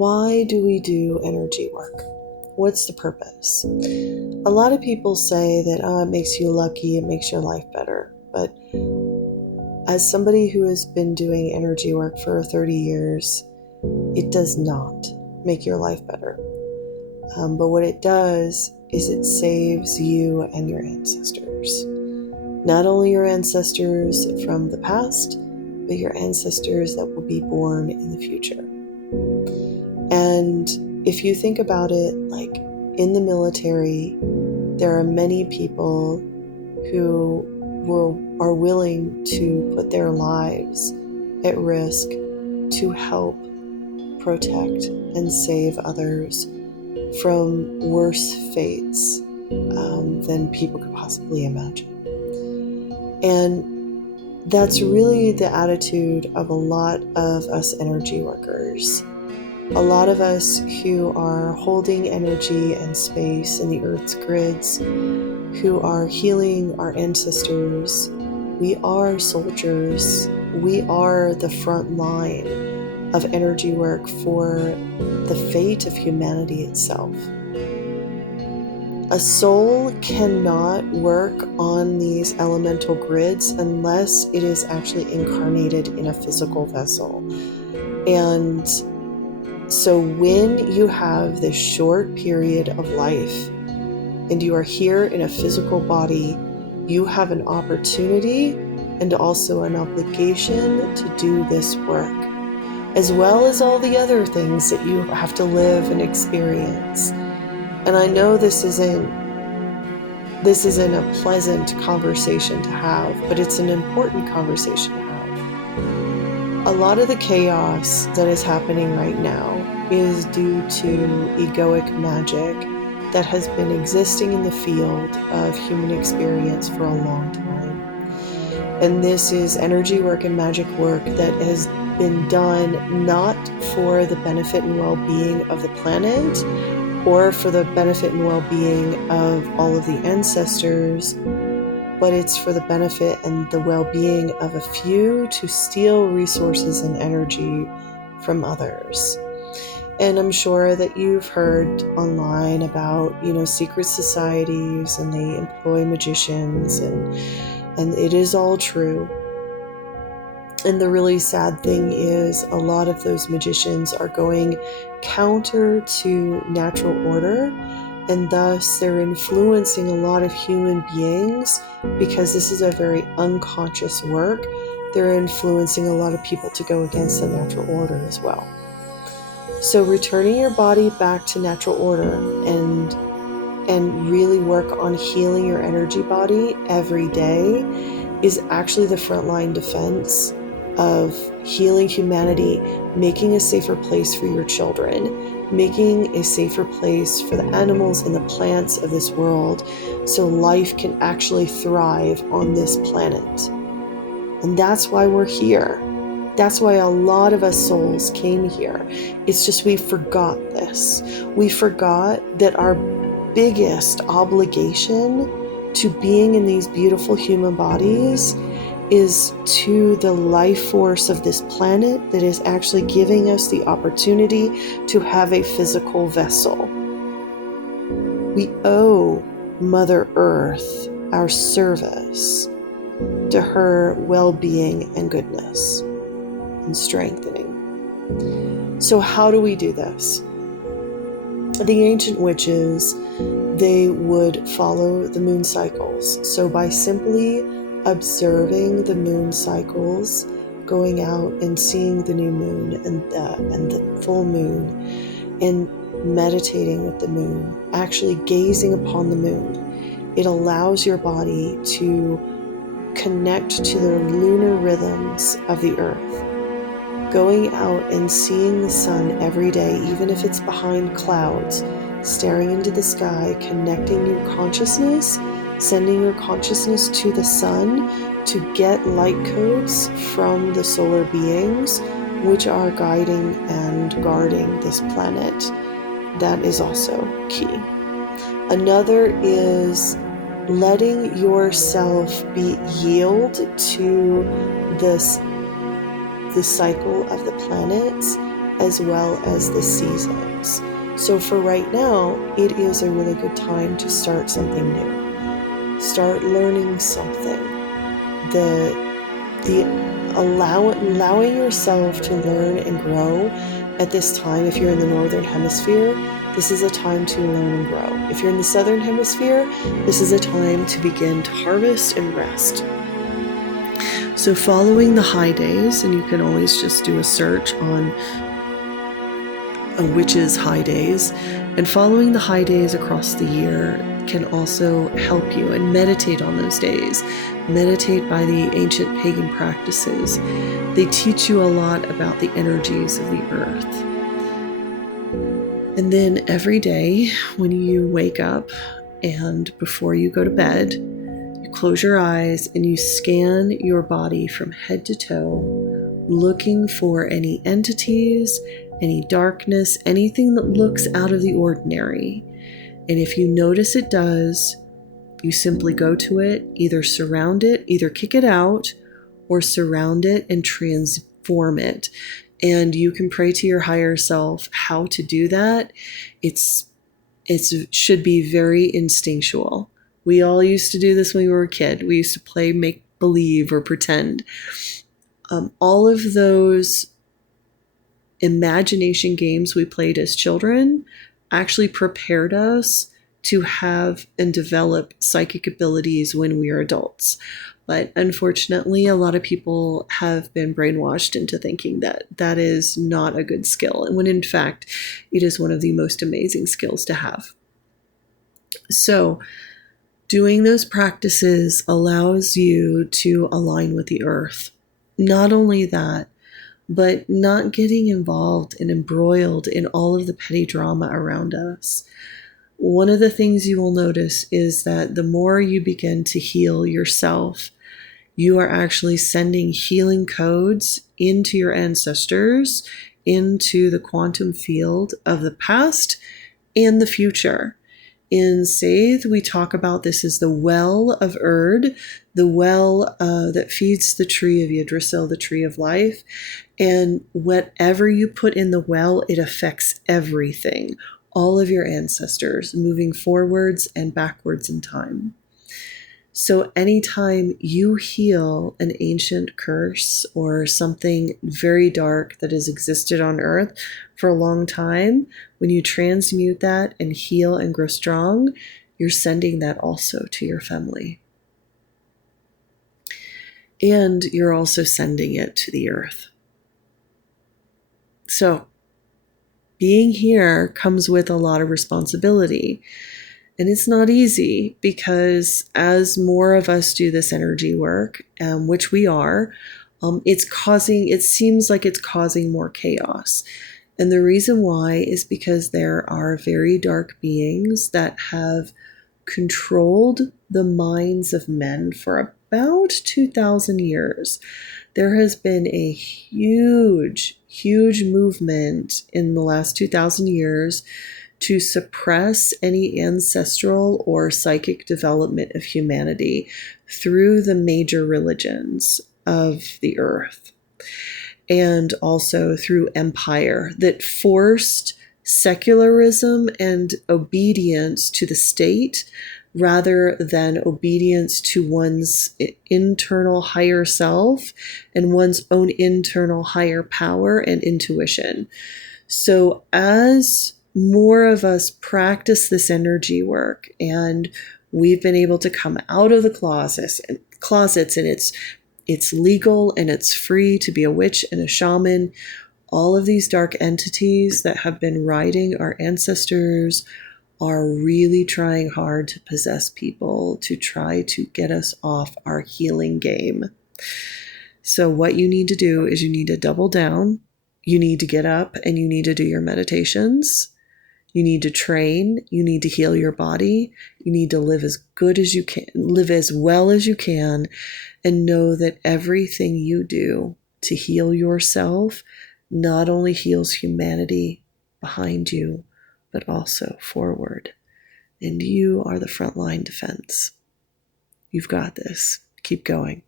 why do we do energy work? What's the purpose? A lot of people say that, it makes you lucky, it makes your life better. But as somebody who has been doing energy work for 30 years, it does not make your life better. But what it does is it saves you and your ancestors. Not only your ancestors from the past, but your ancestors that will be born in the future. And if you think about it, like in the military, there are many people who are willing to put their lives at risk to help protect and save others from worse fates than people could possibly imagine. And that's really the attitude of a lot of us energy workers. A lot of us who are holding energy and space in the Earth's grids, who are healing our ancestors, we are soldiers. We are the front line of energy work for the fate of humanity itself. A soul cannot work on these elemental grids unless it is actually incarnated in a physical vessel. And so when you have this short period of life and you are here in a physical body, you have an opportunity and also an obligation to do this work, as well as all the other things that you have to live and experience. And I know this isn't a pleasant conversation to have, but it's an important conversation to have. A lot of the chaos that is happening right now is due to egoic magic that has been existing in the field of human experience for a long time. And this is energy work and magic work that has been done not for the benefit and well-being of the planet or for the benefit and well-being of all of the ancestors, but it's for the benefit and the well-being of a few to steal resources and energy from others. And I'm sure that you've heard online about, secret societies, and they employ magicians, and it is all true. And the really sad thing is a lot of those magicians are going counter to natural order, and thus they're influencing a lot of human beings because this is a very unconscious work. They're influencing a lot of people to go against the natural order as well. So returning your body back to natural order and really work on healing your energy body every day is actually the frontline defense of healing humanity, making a safer place for your children, making a safer place for the animals and the plants of this world so life can actually thrive on this planet. And that's why we're here. That's why a lot of us souls came here. It's just we forgot this. We forgot that our biggest obligation to being in these beautiful human bodies is to the life force of this planet that is actually giving us the opportunity to have a physical vessel. We owe Mother Earth our service to her well-being and goodness and strengthening. So how do we do this? The ancient witches, they would follow the moon cycles. So by simply observing the moon cycles, going out and seeing the new moon and the full moon, and meditating with the moon, actually gazing upon the moon, it allows your body to connect to the lunar rhythms of the earth. Going out and seeing the sun every day, even if it's behind clouds, staring into the sky, connecting your consciousness, sending your consciousness to the sun to get light codes from the solar beings, which are guiding and guarding this planet. That is also key. Another is letting yourself yield to the cycle of the planets as well as the seasons. So for right now, it is a really good time to start something new. Start learning something. Allowing yourself to learn and grow at this time. If you're in the northern hemisphere, this is a time to learn and grow. If you're in the southern hemisphere, this is a time to begin to harvest and rest. So following the high days, and you can always just do a search on witches' high days, and following the high days across the year can also help you, and meditate on those days. Meditate by the ancient pagan practices. They teach you a lot about the energies of the earth. And then every day when you wake up and before you go to bed, you close your eyes and you scan your body from head to toe, looking for any entities, any darkness, anything that looks out of the ordinary. And if you notice it does, you simply go to it, either surround it, either kick it out, or surround it and transform it. And you can pray to your higher self how to do that. It should be very instinctual. We all used to do this when we were a kid. We used to play make believe or pretend. All of those imagination games we played as children actually prepared us to have and develop psychic abilities when we are adults. But unfortunately, a lot of people have been brainwashed into thinking that that is not a good skill, and when in fact, it is one of the most amazing skills to have. So, doing those practices allows you to align with the earth. Not only that, but not getting involved and embroiled in all of the petty drama around us. One of the things you will notice is that the more you begin to heal yourself, you are actually sending healing codes into your ancestors, into the quantum field of the past and the future. In Scythe, we talk about this as the well of Erd, the well that feeds the tree of Yggdrasil, the tree of life. And whatever you put in the well, it affects everything, all of your ancestors, moving forwards and backwards in time. So anytime you heal an ancient curse or something very dark that has existed on Earth for a long time, when you transmute that and heal and grow strong, you're sending that also to your family. And you're also sending it to the earth. So being here comes with a lot of responsibility. And it's not easy because as more of us do this energy work, which we are, it seems like it's causing more chaos. And the reason why is because there are very dark beings that have controlled the minds of men for about 2,000 years. There has been a huge movement in the last 2,000 years to suppress any ancestral or psychic development of humanity through the major religions of the earth, and also through empire that forced secularism and obedience to the state rather than obedience to one's internal higher self and one's own internal higher power and intuition. So as more of us practice this energy work and we've been able to come out of the closets and it's legal and it's free to be a witch and a shaman, all of these dark entities that have been riding our ancestors are really trying hard to possess people to try to get us off our healing game. So what you need to do is you need to double down. You need to get up and you need to do your meditations. You need to train. You need to heal your body. You need to live as good as you can, live as well as you can, and know that everything you do to heal yourself not only heals humanity behind you, but also forward. And you are the frontline defense. You've got this. Keep going.